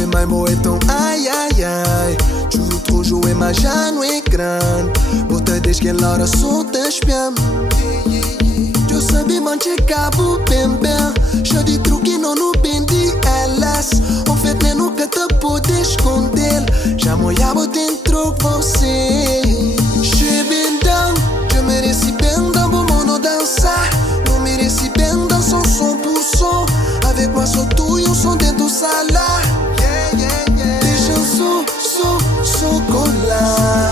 jouer, mais moi est ton aïe aïe aïe. Tu veux trop jouer, ma Jeanne est grande. Vou te dizer que Laura sou te espiam. Eu sabia manter cabo bem bem. Já de truque não no bendi elas. O feito nem nunca te pode esconder. Já molhava dentro você. Che bem down, eu mereci bem down, vou mono dançar. Não mereci bem down, som por som. Avec moi sou tu e um som dentro do sala. Deixa eu chocolat.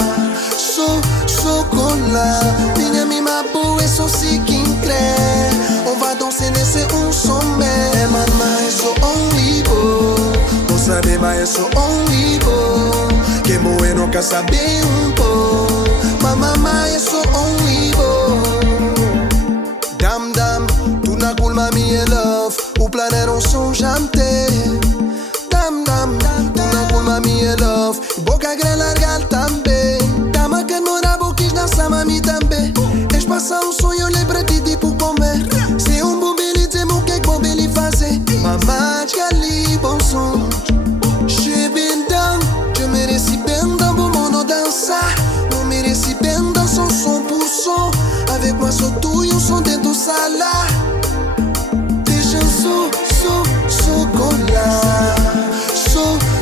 Chocolat. Minha mima boa é só se quem crê. On va danser nesse som mesmo. Mamãe, eu sou only boy. Não sabe, mas eu sou only boy. Que moe nunca sabe pouco. Mamãe, eu sou only boy. Dam dam, tu na cool mami e love. O plan era som jante. Dam dam, tu na cool mami e love. Boca grande largar também. Dama que mora boquis na mami também. És passar sonho, eu lembro de ti por comer. Se bobeli dizemos o que bobeli fazer. Mamãe, ali, bom som. Che bem down, eu mereci bem down, vou mono dançar. Não mereci bem down, som por som. Avec moi sou tu e um som dentro do sala. Deixa chocolat.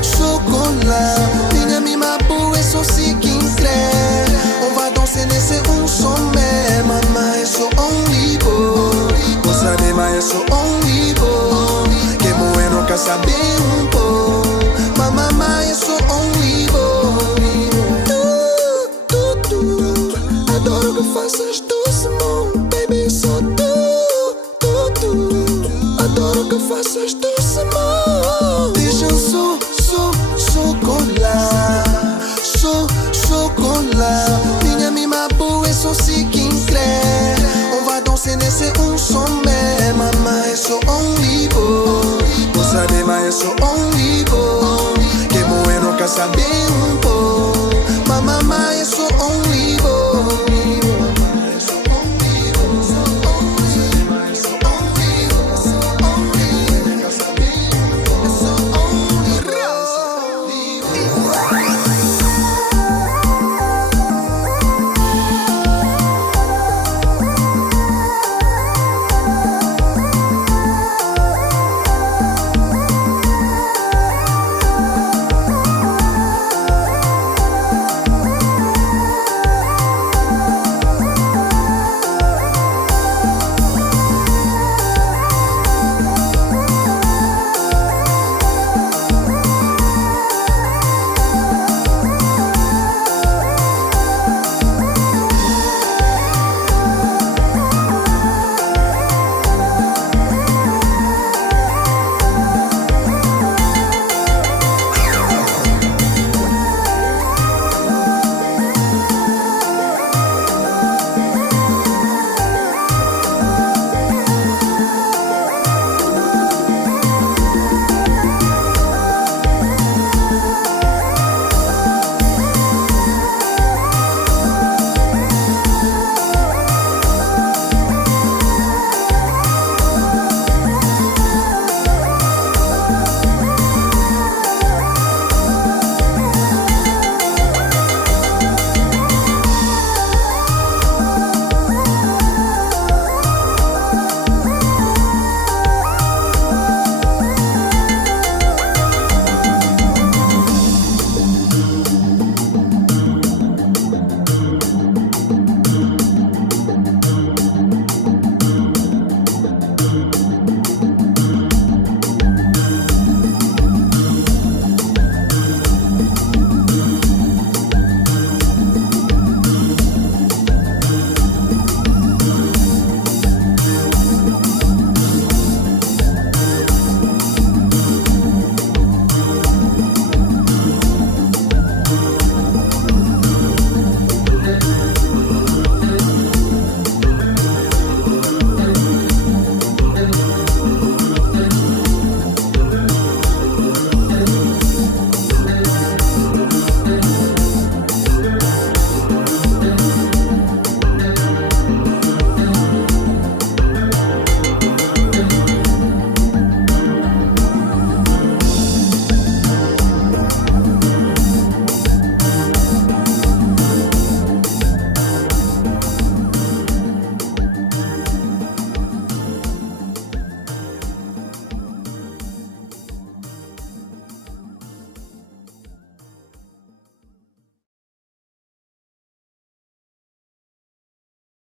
Chocolat. Minha mima boa é só se quem crê. On va danser nesse som mesmo. Mamãe, eu sou only boy. Você sabe, mas eu sou only boy. Que moe nunca sabe pouco. Mamãe, eu sou only boy. Tu. Adoro que faças doucement. Baby, eu sou tu. Adoro que faças doucement. Deixa eu chocolat. Chocolat. Minha mima boa é só se quem crê. On va danser nesse som mesmo. Mamãe, eu sou only boy. Você sabe, mas eu sou only boy. Que moe nunca sabe